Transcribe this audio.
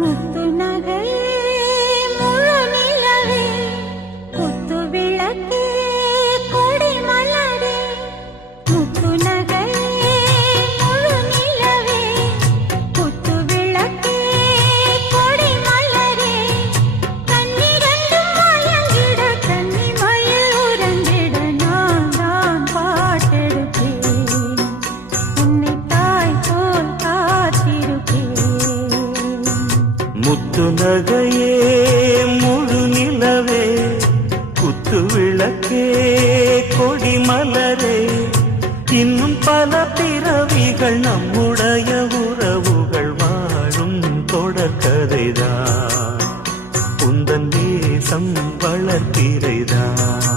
முத்து நகையே முழு நிலவே குத்து விளக்கே கொடி மலரே முத்து நகையே முழு நிலவே குத்து விளக்கே கொடி மலரே கண்ணிரண்டும் மயங்கிட கன்னி மயில் உறங்கிட நான் தான் பாட்டெடுப்பேன் உன்னை தாய் போல் காத்திருப்பேன் முத்து நகையே முழு நிலவே குத்து விளக்கே கொடி மலரே இன்னும் பல பிறவிகள் நம்முடைய உறவுகள் வாழும் தொடர்கதைதான் உந்தன் தேசம் வளர்த்திரைதான்